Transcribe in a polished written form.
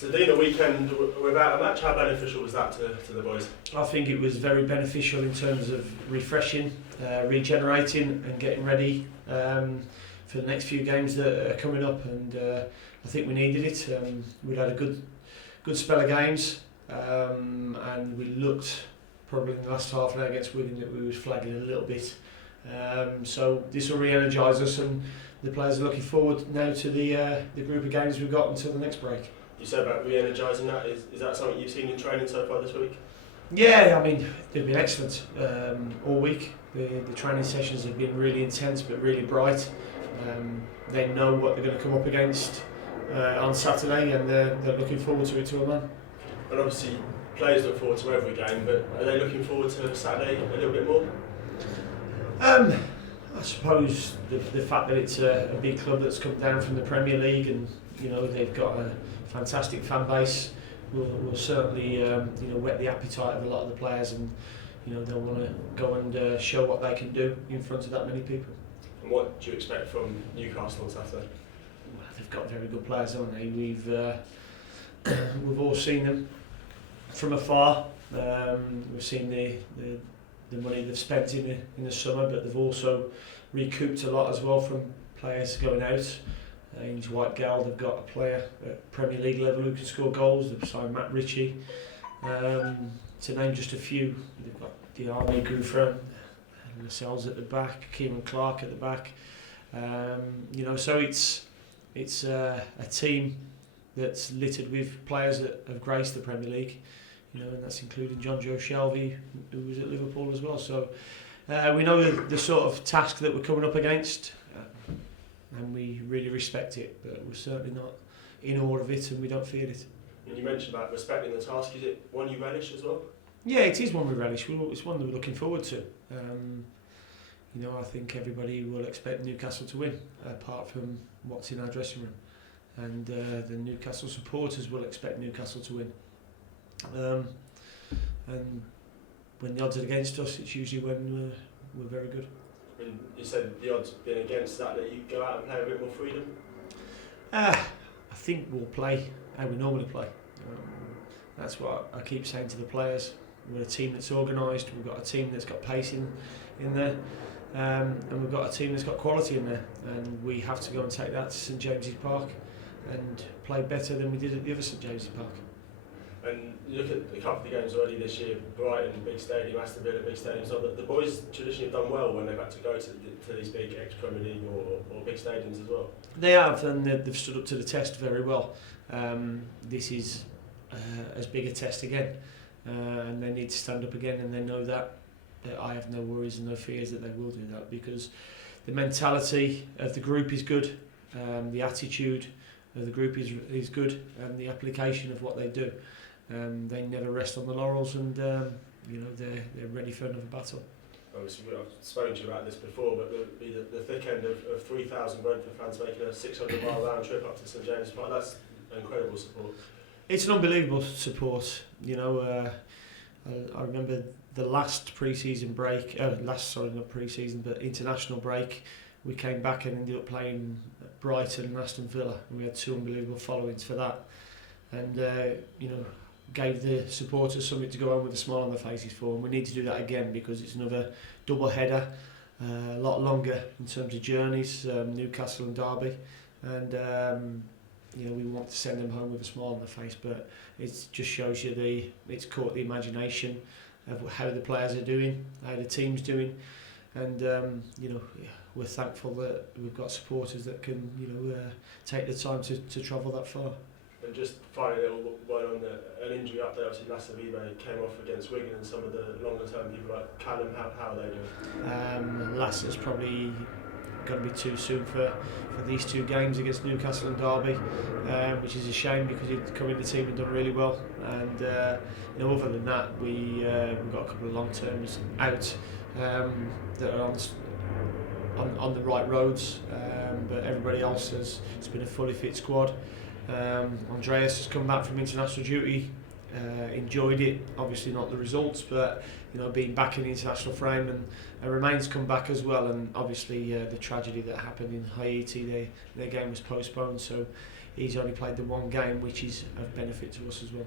So doing a weekend without a match, how beneficial was that to the boys? I think it was very beneficial in terms of refreshing, regenerating and getting ready for the next few games that are coming up, and I think we needed it. We'd had a good spell of games, and we looked probably in the last half an hour against Wigan that we was flagging a little bit. So this will re-energise us, and the players are looking forward now to the group of games we've got until the next break. You said about re-energising that. Is that something you've seen in training so far this week? Yeah, I mean, they've been excellent all week. The training sessions have been really intense but really bright. They know what they're going to come up against on Saturday, and they're looking forward to it to a man. And obviously, players look forward to every game, but are they looking forward to Saturday a little bit more? I suppose the fact that it's a big club that's come down from the Premier League, and they've got a fantastic fan base, will certainly whet the appetite of a lot of the players, and they'll want to go and show what they can do in front of that many people. And what do you expect from Newcastle on Saturday? Well, they've got very good players, haven't they? We've all seen them from afar. We've seen the money they've spent in the summer, but they've also recouped a lot as well from players going out. In Whitegall, they've got a player at Premier League level who can score goals. They've signed Matt Ritchie. To name just a few, they've got the Army Gouffran, Lascelles at the back, Kieran Clark at the back. So it's a team that's littered with players that have graced the Premier League. And that's including John Joe Shelvey, who was at Liverpool as well. So we know the sort of task that we're coming up against, and we really respect it, but we're certainly not in awe of it, and we don't fear it. And you mentioned about respecting the task. Is it one you relish as well? Yeah, it is one we relish. It's one that we're looking forward to. I think everybody will expect Newcastle to win, apart from what's in our dressing room. And the Newcastle supporters will expect Newcastle to win. And when the odds are against us, it's usually when we're very good. And you said the odds being against that you go out and play a bit more freedom? I think we'll play how we normally play. That's what I keep saying to the players. We're a team that's organised, we've got a team that's got pace in there, and we've got a team that's got quality in there, and we have to go and take that to St James's Park and play better than we did at the other St James's Park. And you look at a couple of games already this year, Brighton, big stadium, Aston Villa, big stadium. So the boys traditionally have done well when they've had to go to these big ex-Premier League or big stadiums as well. They have, and they've stood up to the test very well. This is as big a test again, and they need to stand up again, and they know that I have no worries and no fears that they will do that, because the mentality of the group is good, the attitude of the group is good, and the application of what they do. They never rest on the laurels, and they're ready for another battle. Obviously, I've spoken to you about this before, but the thick end of 3,000 Brentford fans making a 600-mile round trip up to St James's Park, that's incredible support. It's an unbelievable support. I remember the last pre-season break, not pre-season, but international break, we came back and ended up playing Brighton and Aston Villa, and we had two unbelievable followings for that, and gave the supporters something to go home with a smile on their faces for, and we need to do that again, because it's another double header, a lot longer in terms of journeys, Newcastle and Derby, and we want to send them home with a smile on their face, but it just shows you it's caught the imagination of how the players are doing, how the team's doing, and we're thankful that we've got supporters that can take the time to travel that far. And just finally, a little one on an injury update. Obviously, Lascelles came off against Wigan, and some of the longer term people like Callum, how are they doing? Lass is probably going to be too soon for these two games against Newcastle and Derby, which is a shame, because he'd come in the team and done really well. And other than that, we've got a couple of long terms out that are on the right roads, but everybody else it's been a fully fit squad. Andreas has come back from international duty, enjoyed it, obviously not the results, but being back in the international frame, and Remain's come back as well, and obviously the tragedy that happened in Haiti, their game was postponed, so he's only played the one game, which is of benefit to us as well.